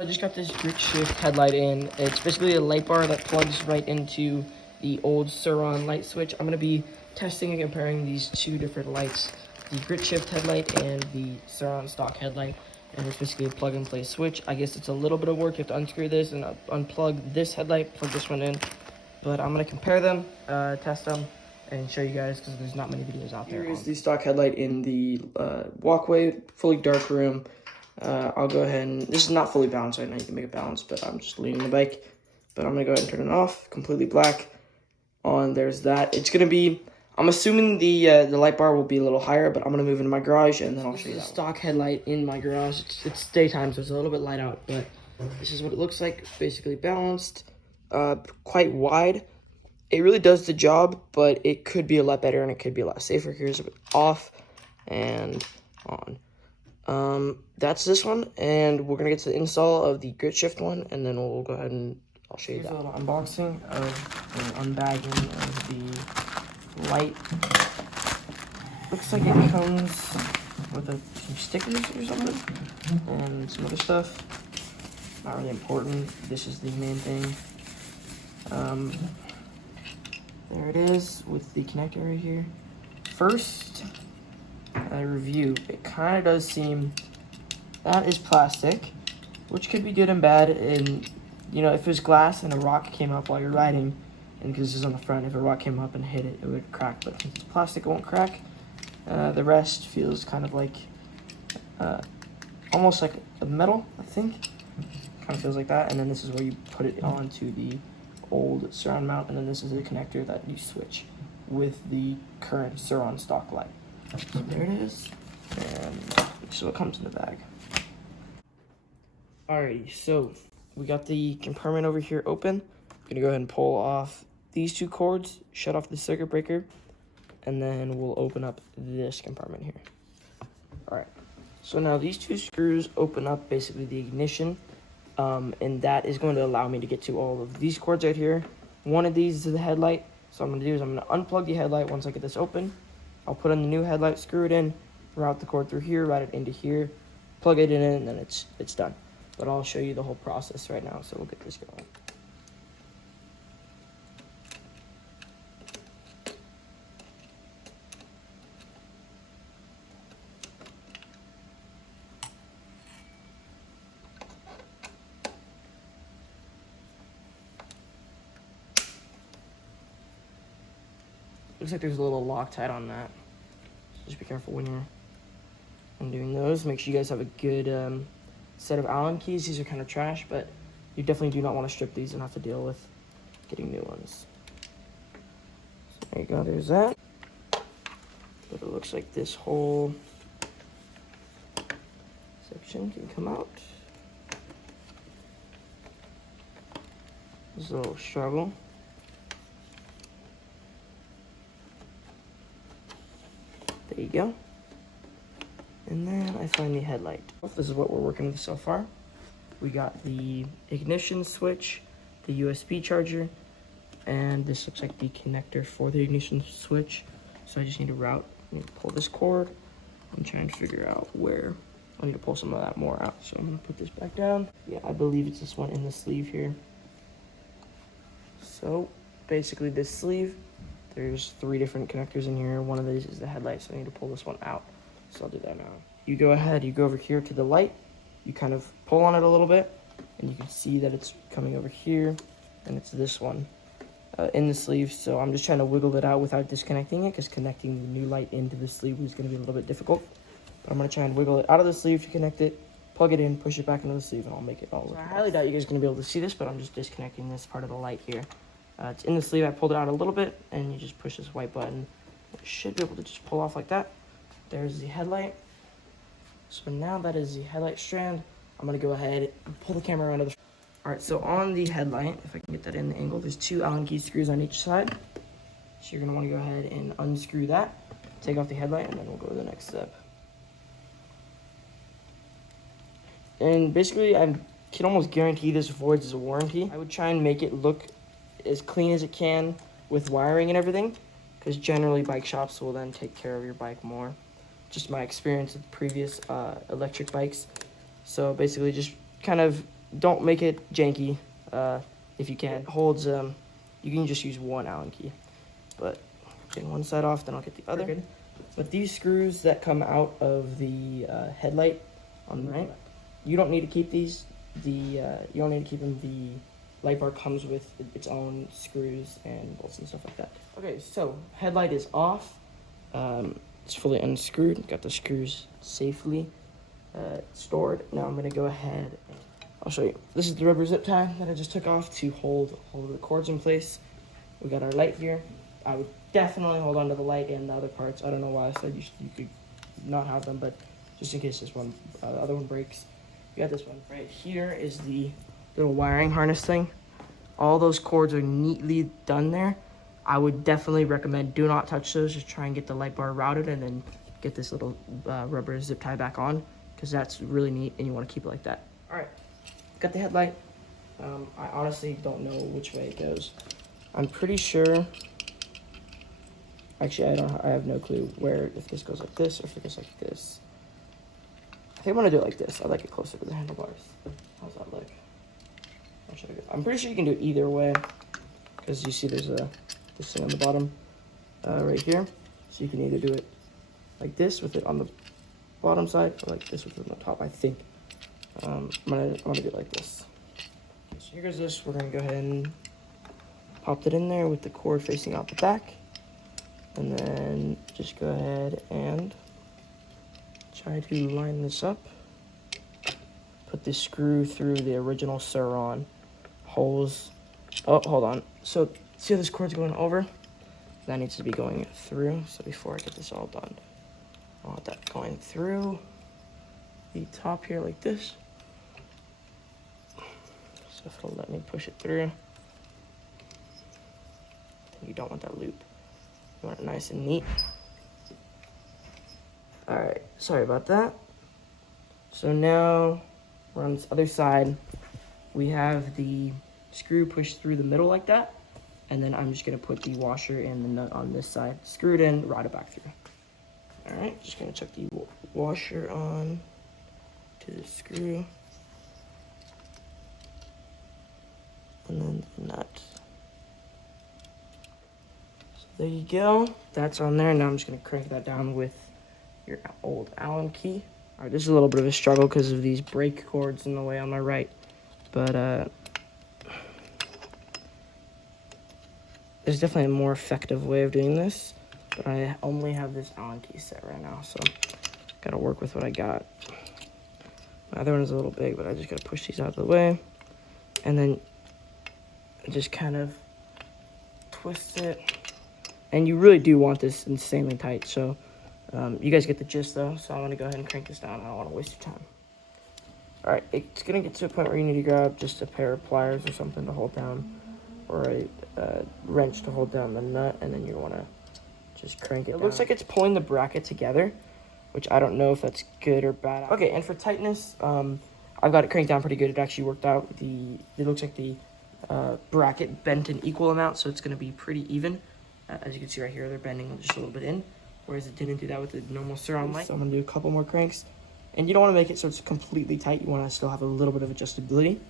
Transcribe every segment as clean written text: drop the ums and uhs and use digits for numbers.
I just got this GritShift headlight in. It's basically a light bar that plugs right into the old Sur Ron light switch. I'm going to be testing and comparing these two different lights, the GritShift headlight and the Sur Ron stock headlight. And it's basically a plug and play switch. I guess it's a little bit of work. You have to unscrew this and unplug this headlight, plug this one in. But I'm going to compare them, test them, and show you guys because there's not many videos out there. Here is the stock headlight in the walkway, fully dark room. I'll go ahead and, this is not fully balanced right now, you can make it balanced, but I'm just leaning the bike. But I'm gonna go ahead and turn it off, completely black. On, there's that. It's gonna be, I'm assuming the light bar will be a little higher, but I'm gonna move into my garage and then I'll show you that stock headlight in my garage. It's daytime, so it's a little bit light out, but this is what it looks like, basically balanced, quite wide. It really does the job, but it could be a lot better and it could be a lot safer. Here's off and on. That's this one, and we're gonna get to the install of the GritShift one, and then we'll go ahead and I'll show you that. Here's a little unboxing of, or unbagging of the light. Looks like it comes with some stickers or something, and some other stuff. Not really important. This is the main thing. There it is with the connector right here. First, review. It kind of does seem that is plastic, which could be good and bad. And you know, if it was glass and a rock came up while you're riding, and because this is on the front, if a rock came up and hit it, it would crack. But since it's plastic, it won't crack. The rest feels kind of like almost like a metal, I think. Kind of feels like that. And then this is where you put it onto the old Sur Ron mount, and then this is the connector that you switch with the current Sur Ron stock light. So there it is, and this is what comes in the bag. Alrighty, so we got the compartment over here open. I'm gonna go ahead and pull off these two cords, shut off the circuit breaker, and then we'll open up this compartment here. Alright, so now these two screws open up basically the ignition, and that is going to allow me to get to all of these cords right here. One of these is the headlight, so what I'm gonna do is I'm gonna unplug the headlight once I get this open. I'll put in the new headlight, screw it in, route the cord through here, route it into here, plug it in, and then it's done. But I'll show you the whole process right now, so we'll get this going. Looks like there's a little Loctite on that. So just be careful when you're undoing those. Make sure you guys have a good set of Allen keys. These are kind of trash, but you definitely do not want to strip these and have to deal with getting new ones. So there you go, there's that. But it looks like this whole section can come out. There's a little struggle. There you go. And then I find the headlight. This is what we're working with so far. We got the ignition switch, the USB charger, and this looks like the connector for the ignition switch. So I just need to route, I need to pull this cord and try and figure out where I need to pull some of that more out. So I'm gonna put this back down. Yeah, I believe it's this one in the sleeve here. So basically this sleeve, there's 3 different connectors in here. One of these is the headlight, so I need to pull this one out. So I'll do that now. You go ahead, you go over here to the light, you kind of pull on it a little bit, and you can see that it's coming over here, and it's this one in the sleeve. So I'm just trying to wiggle it out without disconnecting it, because connecting the new light into the sleeve is going to be a little bit difficult. But I'm going to try and wiggle it out of the sleeve to connect it, plug it in, push it back into the sleeve, and I'll make it all work. So I highly doubt you guys are going to be able to see this, but I'm just disconnecting this part of the light here. It's in the sleeve. I pulled it out a little bit, and you just push this white button. It should be able to just pull off like that. There's the headlight. So now that is the headlight strand, I'm going to go ahead and pull the camera around to the... Alright, so on the headlight, if I can get that in the angle, there's 2 Allen key screws on each side. So you're going to want to go ahead and unscrew that, take off the headlight, and then we'll go to the next step. And basically, I can almost guarantee this voids a warranty. I would try and make it look as clean as it can with wiring and everything, because generally bike shops will then take care of your bike more. Just my experience with previous electric bikes. So basically just kind of don't make it janky. If you can, it holds. You can just use one Allen key, but getting one side off, then I'll get the other. Good. But these screws that come out of the headlight on the right, you don't need to keep these. You don't need to keep them. The light bar comes with its own screws and bolts and stuff like that. Okay, so headlight is off. It's fully unscrewed. Got the screws safely stored. Now I'm gonna go ahead and I'll show you. This is the rubber zip tie that I just took off to hold the cords in place. We got our light here. I would definitely hold on to the light and the other parts. I don't know why I said you could not have them, but just in case this one, the other one breaks. We got this one. Right here is the little wiring harness thing. All those cords are neatly done there. I would definitely recommend do not touch those. Just try and get the light bar routed and then get this little rubber zip tie back on, because that's really neat and you want to keep it like that. All right. Got the headlight. I honestly don't know which way it goes. I'm pretty sure. Actually, I have no clue if this goes like this or if it goes like this. I think I'm gonna do it like this. I like it closer to the handlebars. How's that look? I'm pretty sure you can do it either way, because you see there's this thing on the bottom right here. So you can either do it like this with it on the bottom side, or like this with it on the top. I think. I'm gonna do it like this. So here goes this. We're gonna go ahead and pop it in there with the cord facing out the back, and then just go ahead and try to line this up. Put this screw through the original Sur Ron holes. Oh, hold on. So see how this cord's going over? That needs to be going through. So before I get this all done, I want that going through the top here like this. So if it'll let me push it through. You don't want that loop. You want it nice and neat. Alright, sorry about that. So now we're on this other side. We have the screw pushed through the middle like that. And then I'm just gonna put the washer and the nut on this side. Screw it in, route it back through. Alright, just gonna chuck the washer on to the screw. And then the nut. So there you go. That's on there. Now I'm just going to crank that down with your old Allen key. All right, this is a little bit of a struggle because of these brake cords in the way on my right. But there's definitely a more effective way of doing this. But I only have this Allen key set right now, so got to work with what I got. My other one is a little big, but I just got to push these out of the way. And then just kind of twist it. And you really do want this insanely tight. So you guys get the gist though. So I'm going to go ahead and crank this down. I don't want to waste your time. All right, it's going to get to a point where you need to grab just a pair of pliers or something to hold down, or a wrench to hold down the nut, and then you want to just crank it down. It looks like it's pulling the bracket together, which I don't know if that's good or bad. Okay, and for tightness, I've got it cranked down pretty good. It actually worked out. It looks like the bracket bent an equal amount, so it's going to be pretty even. As you can see right here, they're bending just a little bit in, whereas it didn't do that with the normal Sur Ron light. So I'm going to do a couple more cranks. And you don't want to make it so it's completely tight. You want to still have a little bit of adjustability.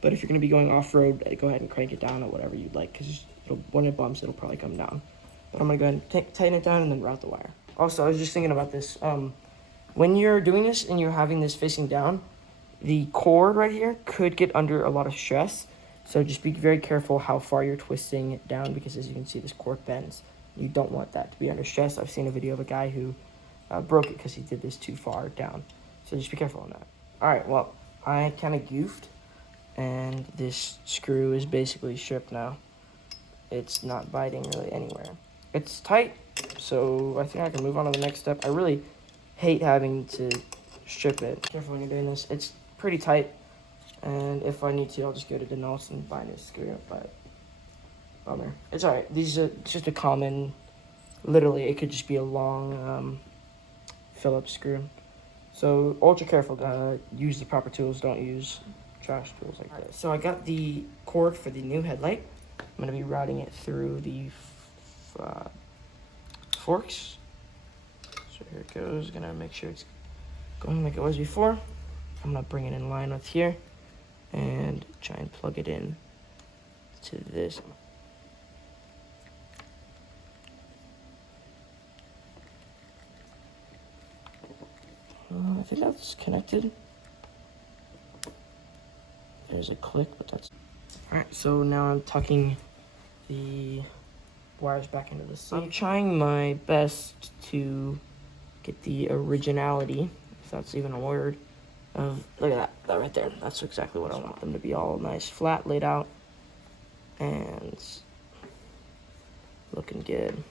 But if you're going to be going off-road, go ahead and crank it down at whatever you'd like, because when it bumps, it'll probably come down. But I'm going to go ahead and tighten it down and then route the wire. Also, I was just thinking about this. When you're doing this and you're having this facing down, the cord right here could get under a lot of stress. So just be very careful how far you're twisting it down, because as you can see, this cord bends. You don't want that to be under stress. I've seen a video of a guy who broke it because he did this too far down. So just be careful on that. All right, well, I kind of goofed, and this screw is basically stripped now. It's not biting really anywhere. It's tight, so I think I can move on to the next step. I really hate having to strip it. Careful when you're doing this. It's pretty tight, and if I need to, I'll just go to Denals and buy a screw, but bummer. It's all right. It's just a common, literally, it could just be a long Phillips screw. So ultra careful. Use the proper tools. Don't use trash tools like that. So I got the cord for the new headlight. I'm gonna be routing it through the forks. So here it goes. Gonna make sure it's going like it was before. I'm gonna bring it in line with here, and try and plug it in to this. I think that's connected. There's a click, but that's... Alright, so now I'm tucking the wires back into the sleeve. I'm trying my best to get the originality, if that's even a word, of, look at that right there. That's exactly what I want them to be, all nice, flat, laid out, and looking good.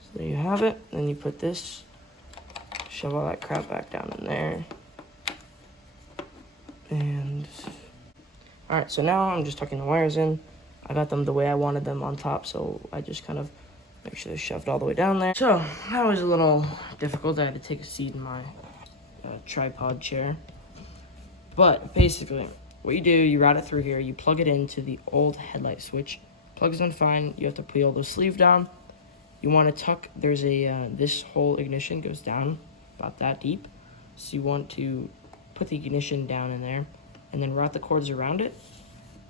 So there you have it. Then you put this, shove all that crap back down in there. And all right, so now I'm just tucking the wires in. I got them the way I wanted them on top, so I just kind of make sure they're shoved all the way down there. So that was a little difficult. I had to take a seat in my tripod chair. But basically, what you do, you route it through here, you plug it into the old headlight switch. Plugs in fine. You have to peel the sleeve down. You want to tuck, there's a, this whole ignition goes down about that deep. So you want to put the ignition down in there and then route the cords around it.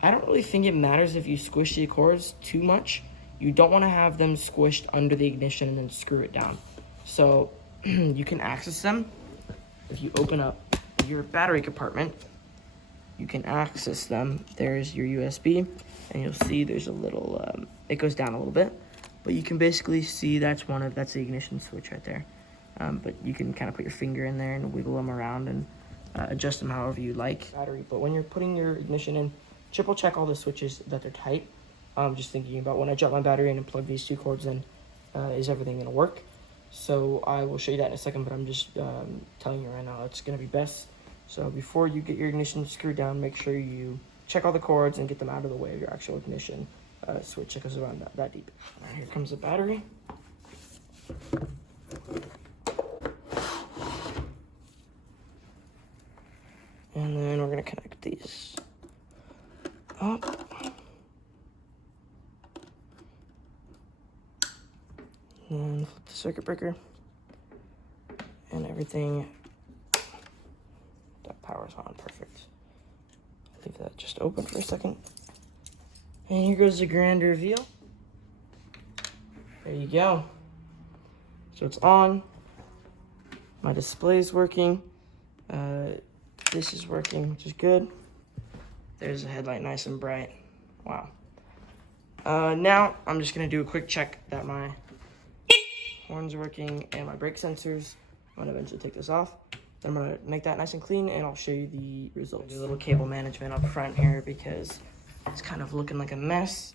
I don't really think it matters if you squish the cords too much. You don't want to have them squished under the ignition and then screw it down. So you can access them. If you open up your battery compartment, you can access them. There's your USB, and you'll see there's a little, it goes down a little bit. But you can basically see that's the ignition switch right there. But you can kind of put your finger in there and wiggle them around and adjust them however you like. Battery. But when you're putting your ignition in, triple check all the switches that they're tight. Just thinking about when I drop my battery in and plug these two cords in, is everything going to work? So I will show you that in a second, but I'm just telling you right now it's going to be best. So before you get your ignition screwed down, make sure you check all the cords and get them out of the way of your actual ignition switch that goes around that deep. All right, here comes the battery. And then we're going to connect these up. And then flip the circuit breaker. And everything, that power's on, perfect. Leave that just open for a second. And here goes the grand reveal. There you go. So it's on. My display's working. This is working, which is good. There's the headlight, nice and bright. Wow. Now I'm just gonna do a quick check that my horn's working and my brake sensors. I'm gonna eventually take this off. Then I'm gonna make that nice and clean, and I'll show you the results. Do a little cable management up front here because it's kind of looking like a mess.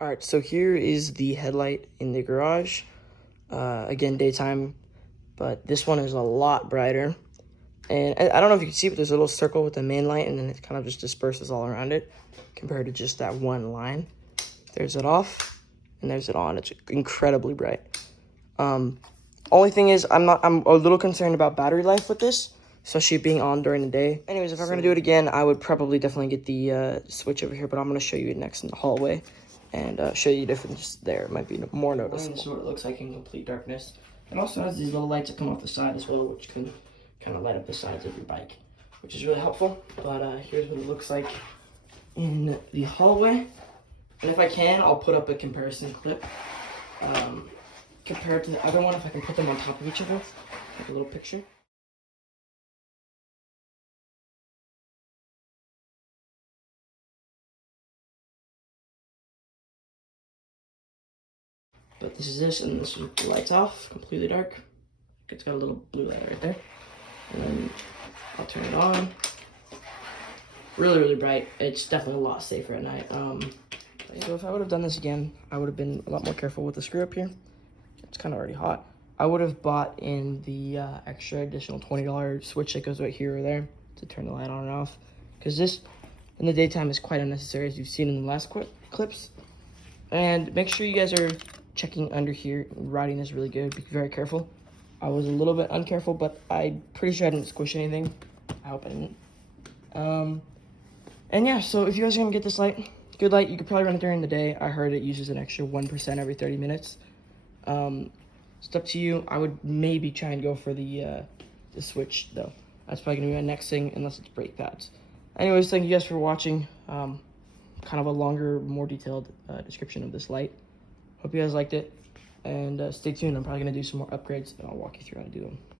All right, so here is the headlight in the garage. Again, daytime, but this one is a lot brighter. And I don't know if you can see, but there's a little circle with the main light, and then it kind of just disperses all around it compared to just that one line. There's it off, and there's it on. It's incredibly bright. Only thing is, I'm a little concerned about battery life with this, especially being on during the day. Anyways, if I'm gonna do it again, I would probably definitely get the switch over here, but I'm gonna show you it next in the hallway and show you the difference there. It might be more noticeable. This is what it looks like in complete darkness. It also has these little lights that come off the side as well, which can kind of light up the sides of your bike, which is really helpful. But here's what it looks like in the hallway. And if I can, I'll put up a comparison clip compared to the other one, if I can put them on top of each other, like a little picture. But this is this, and this is the lights off, completely dark. It's got a little blue light right there. And then I'll turn it on. Really, really bright. It's definitely a lot safer at night. So if I would have done this again, I would have been a lot more careful with the screw up here. It's kind of already hot. I would have bought in the extra additional $20 switch that goes right here or there to turn the light on and off. Because this, in the daytime, is quite unnecessary, as you've seen in the last clips. And make sure you guys are checking under here, routing this really good. Be very careful. I was a little bit uncareful, but I'm pretty sure I didn't squish anything. I hope I didn't. And yeah, so if you guys are gonna get this light, good light, you could probably run it during the day. I heard it uses an extra 1% every 30 minutes. It's up to you. I would maybe try and go for the switch though. That's probably gonna be my next thing, unless it's brake pads. Anyways, thank you guys for watching. Kind of a longer, more detailed description of this light. Hope you guys liked it, and stay tuned. I'm probably gonna do some more upgrades, and I'll walk you through how to do them.